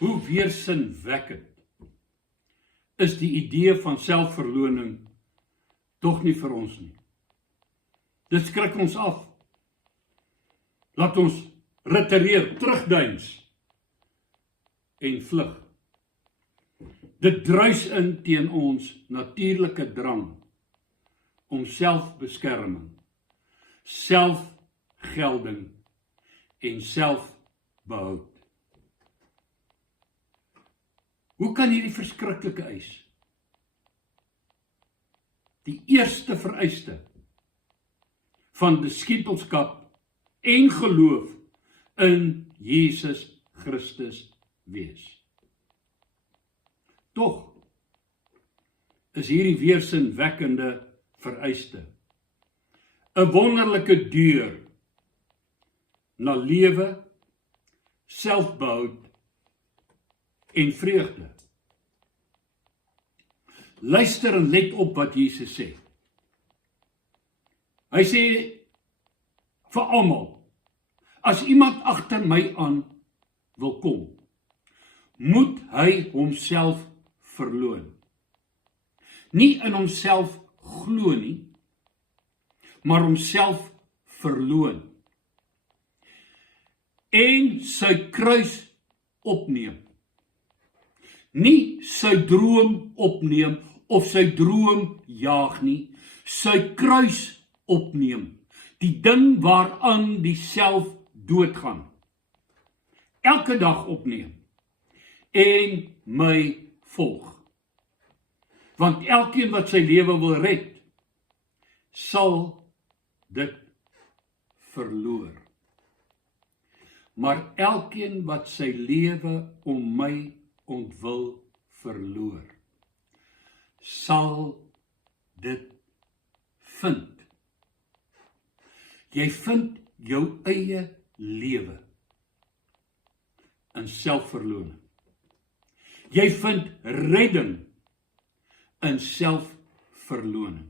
Hoe weersinwekkend is die idee van selfverloning tog nie vir ons nie. Dit skrik ons af. Laat ons retireer, terugduins en vlug. Dit druis in teen ons natuurlike drang om selfbeskerming, selfgelding en selfbehoud. Hoe kan hierdie verskriklike eis, die eerste vereiste van disippelskap en geloof in Jesus Christus wees? Tog is hierdie weersinwekkende vereiste 'n wonderlike deur na lewe, selfbehoud en vreugde. Luister en let op wat Jesus sê. Hy sê vir almal, as iemand agter my aan wil kom, moet hy homself verloon. Nie in homself glo nie, maar homself verloon. En sy kruis opneem. Nie sy droom opneem of sy droom jaag nie, sy kruis opneem. Die ding waaraan die self doodgaan. Elke dag opneem en my volg. Want elkeen wat sy lewe wil red, sal dit verloor. Maar elkeen wat sy lewe om my ontwil verloor, sal dit vind. Jy vind jou eie lewe in selfverloning. Jy vind redding in selfverloning.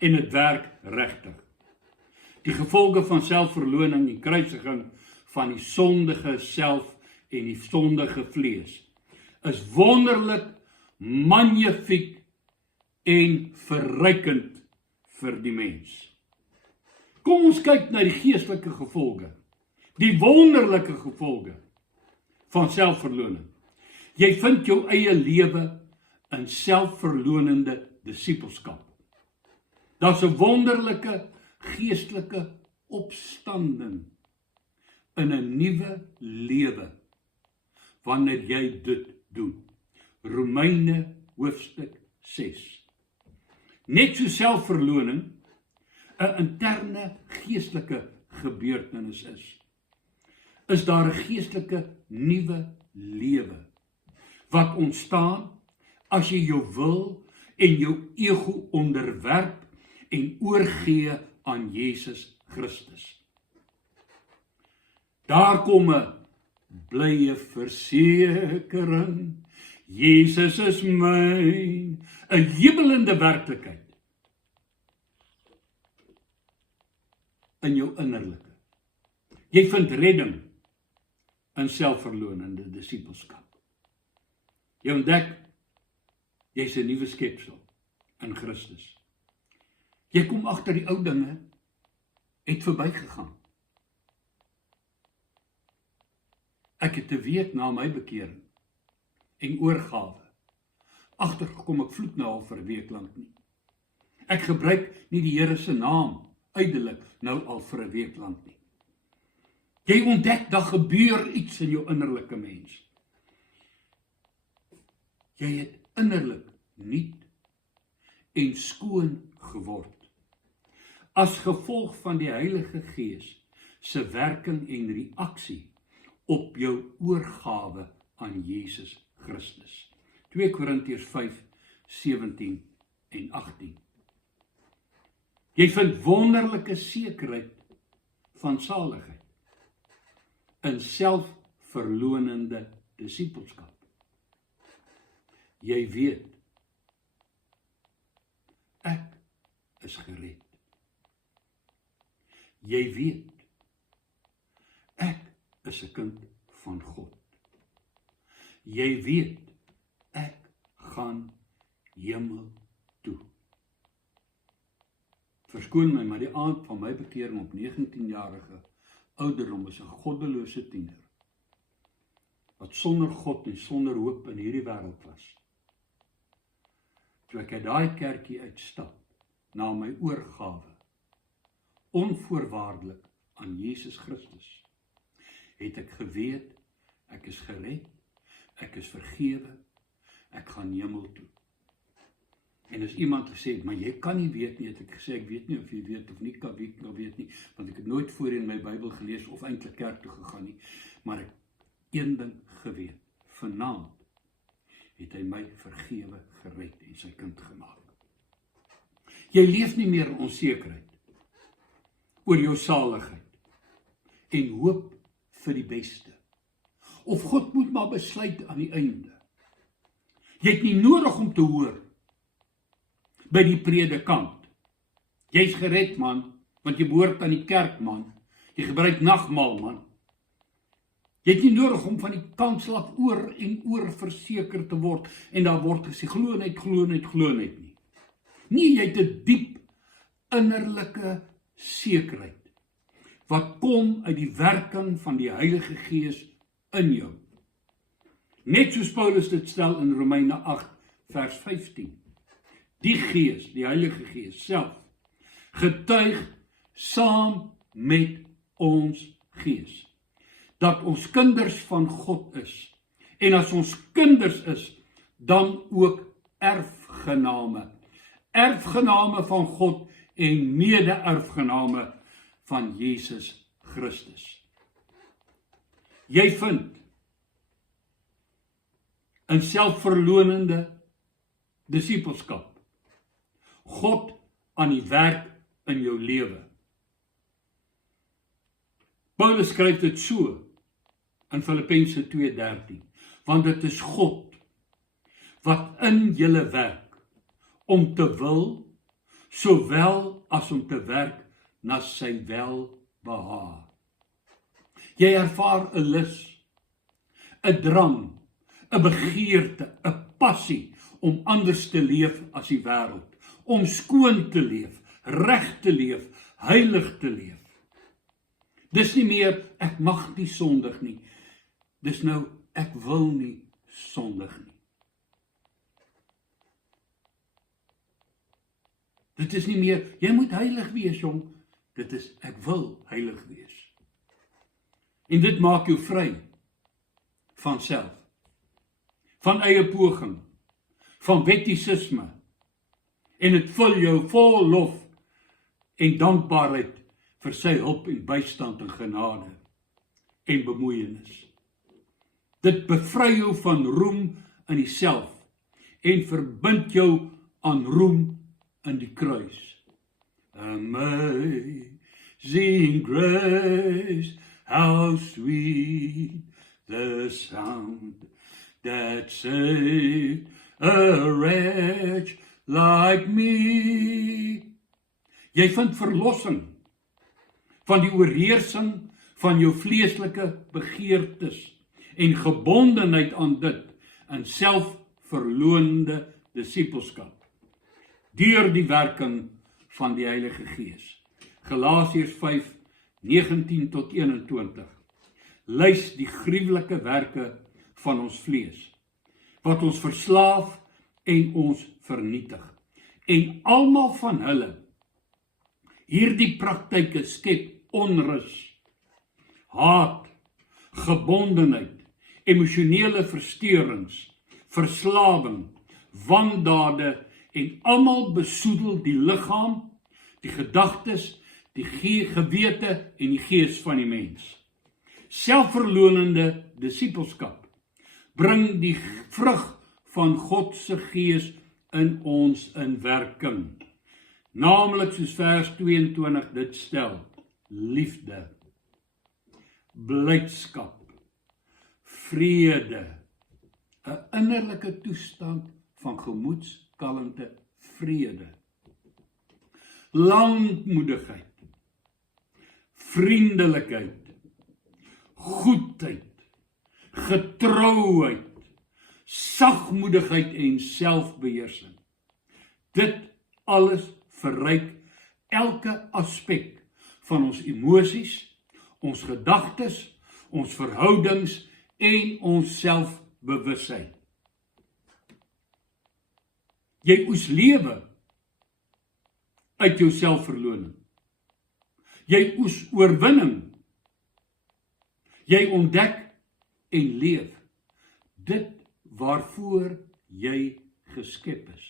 En dit werk regtig. Die gevolge van selfverloning, die kruisiging van die sondige self en die sondige vlees, is wonderlik, magnifiek en verrykend vir die mens. Kom ons kyk na die geestelike gevolge, die wonderlike gevolge van selfverloning. Jy vind jou eie lewe in selfverlonende disippelskap. Daar's 'n wonderlike geestelike opstanding in 'n nuwe lewe wanneer jy dit doen. Romeine hoofstuk 6. Net so selfverloning 'n interne geestelike gebeurtenis is daar 'n geestelike nuwe lewe wat ontstaan as jy jou wil en jou ego onderwerp en oorgee aan Jesus Christus. Daar kom 'n blye versekering, Jesus is myn, 'n jubelende werklikheid in jou innerlike. Jy vind redding in selfverlonende disippelskap. Jy ontdek, jy's 'n nuwe skepsel in Christus. Jy kom agter die ou dinge het verbygegaan. Ek het te weet na my bekering en oorgawe agtergekom ek vloek nou al vir 'n week lank nie. Ek gebruik nie die Here se naam uitelik nou al vir 'n week lank nie. Jy ontdek daar gebeur iets in jou innerlike mens. Jy het innerlik nuut en skoon geword. As gevolg van die Heilige Gees se werking en reaksie op jou oorgawe aan Jesus Christus. 2 Korintiërs 5:17 en 18. Jy vind wonderlike sekerheid van saligheid in selfverlonende disippelskap. Jy weet, ek is gered. Jy weet, ek is 'n kind van God. Jy weet, ek gaan hemel toe. Verskoon my, maar die aand van my bekering op 19-jarige ouderdom is 'n goddelose tiener, wat sonder God en sonder hoop in hierdie wêreld was. Toe ek uit daai kerkie uitstap, na my oorgawe, onvoorwaardelik aan Jesus Christus, het ek geweet, ek is gered, ek is vergewe, ek gaan hemel toe. En as iemand gesê het, maar jy kan nie weet nie, het ek gesê, ek weet nie of jy weet of nie, kan weet nie, want ek het nooit voorheen my Bybel gelees of eintlik kerk toe gegaan nie, maar ek een ding geweet, vanaand het hy my vergewe, gered en sy kind gemaak. Jy leef nie meer in onsekerheid oor jou saligheid en hoop vir die beste. Of God moet maar besluit aan die einde. Jy het nie nodig om te hoor by die predikant. Jy's gered, man, want jy behoort aan die kerk, man. Jy gebruik nagmaal, man. Jy het nie nodig om van die kansel oor en oor verseker te word, en daar word gesê, glo net, glo net, glo net nie. Nee, jy het 'n diep innerlike sekerheid, wat kom uit die werking van die Heilige Gees in jou. Net soos Paulus dit stel in Romeine 8, vers 15. Die Gees, die Heilige Gees self, getuig saam met ons gees, dat ons kinders van God is, en as ons kinders is, dan ook erfgename. Erfgename van God en mede-erfgename van Jesus Christus. Jy vind in selfverlonende disippelskap God aan die werk in jou lewe. Paulus skryf dit so in Filippense 2:13, want dit is God wat in julle werk om te wil, sowel as om te werk na sy welbehae. Jy ervaar 'n lus, 'n drang, 'n begeerte, 'n passie om anders te leef as die wêreld, om skoon te leef, reg te leef, heilig te leef. Dis nie meer, ek mag nie sondig nie. Dis nou, ek wil nie sondig nie. Dit is nie meer, jy moet heilig wees, jong. Dit is, ek wil heilig wees. En dit maak jou vry van self, van eie poging, van wettisisme, en dit vul jou vol lof en dankbaarheid vir sy hulp en bystand en genade en bemoeienis. Dit bevry jou van roem in die self en verbind jou aan roem in die kruis. Amazing grace, how sweet the sound that saved a wretch like me. Jy vind verlossing van die oorheersing van jou vleeslike begeertes en gebondenheid aan dit in selfverloonde disippelskap deur die werking van die Heilige Gees. Galasiërs 5:19-21. Lys die gruwelike werke van ons vlees, wat ons verslaaf en ons vernietig. En almal van hulle, hierdie praktyke skep onrus, haat, gebondenheid, emosionele versteurings, verslawing, wandade en almal besoedel die liggaam, die gedagtes, die gewete en die gees van die mens. Selfverlonende disippelskap bring die vrug van God se Gees in ons in werking. Naamlik soos vers 22 dit stel, liefde, blydskap, vrede, 'n innerlike toestand van gemoedskalmte, vrede, lankmoedigheid, vriendelikheid, goedheid, getrouheid, sagmoedigheid en selfbeheersing. Dit alles verryk elke aspek van ons emosies, ons gedagtes, ons verhoudings en ons selfbewussyn. Jy oes lewe uit jou selfverloning. Jy oes oorwinning. Jy ontdek en leef dit waarvoor jy geskep is.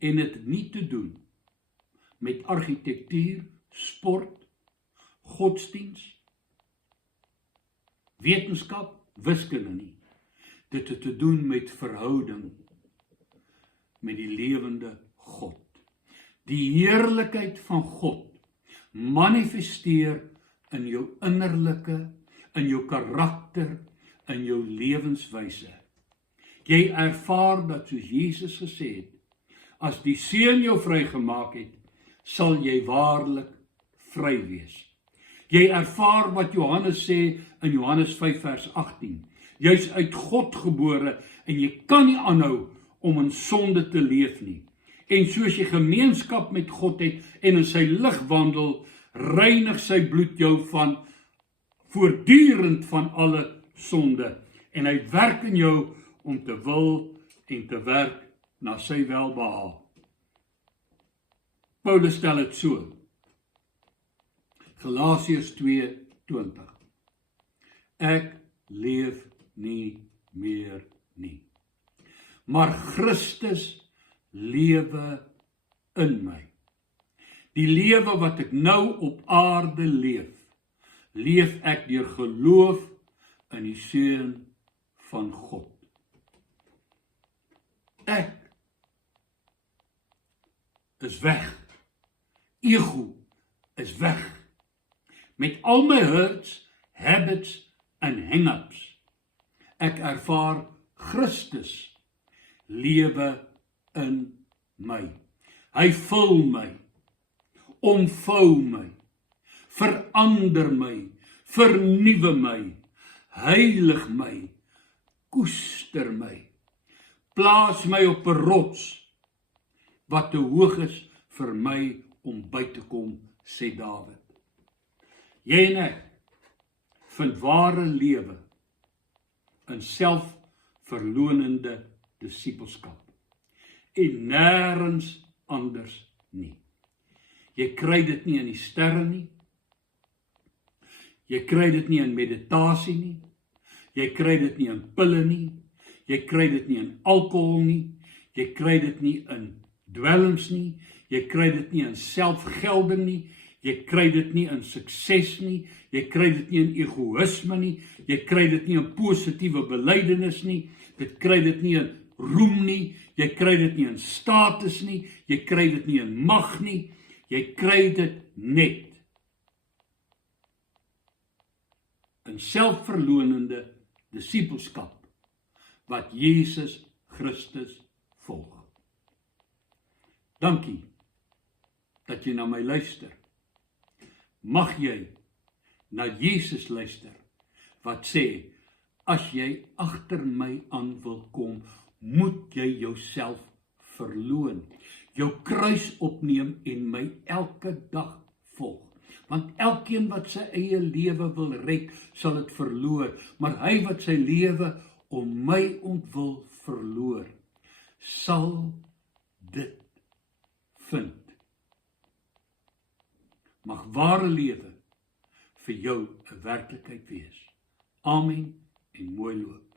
En dit nie te doen met argitektuur, sport, godsdiens, wetenskap, wiskunde nie. Dit het te doen met verhouding met die lewende God. Die heerlikheid van God manifesteer in jou innerlike, in jou karakter, in jou lewenswyse. Jy ervaar dat, soos Jesus gesê het, as die Seun jou vrygemaak het, sal jy waarlik vry wees. Jy ervaar wat Johannes sê in Johannes 5 vers 18. Jy's uit God gebore en jy kan nie aanhou om in sonde te leef nie. En soos jy gemeenskap met God het en in sy lig wandel, reinig sy bloed jou van voortdurend van alle sonde. En hy werk in jou om te wil en te werk na sy welbehae. Paulus stel dit so. Galasiërs 2:20. Ek leef nie meer nie, maar Christus lewe in my. Die lewe wat ek nou op aarde leef, leef ek deur geloof in die Seun van God. Ek is weg. Ego is weg. Met al my hurts, habits en hang-ups. Ek ervaar Christus lewe in my. Hy vul my, omvou my, verander my, vernuwe my, heilig my, koester my, plaas my op 'n rots wat te hoog is vir my om by te kom, sê Dawid. Jy en ek vind ware lewe in selfverlonende disippelskap en nêrens anders nie. Jy kry dit nie in die sterre nie. Jy kry dit nie in meditasie nie. Jy kry dit nie in pille nie. Jy kry dit nie in alkohol nie. Jy kry dit nie in dwelms nie. Jy kry dit nie in selfgelding nie. Jy kry dit nie in sukses nie. Jy kry dit nie in egoïsme nie. Jy kry dit nie in positiewe belydenis nie. Jy kry dit nie in roem nie. Jy kry dit nie in status nie. Jy kry dit nie in mag nie. Jy kry dit net in selfverlonende disippelskap wat Jesus Christus volg. Dankie dat jy na my luister. Mag jy na Jesus luister wat sê, as jy agter my aan wil kom, moet jy jouself verloon, jou kruis opneem en my elke dag volg. Want elkeen wat sy eie lewe wil red, sal dit verloor, maar hy wat sy lewe om my ontwil verloor, sal dit vind. Mag ware lewe vir jou 'n werklikheid wees. Amen en mooi loop.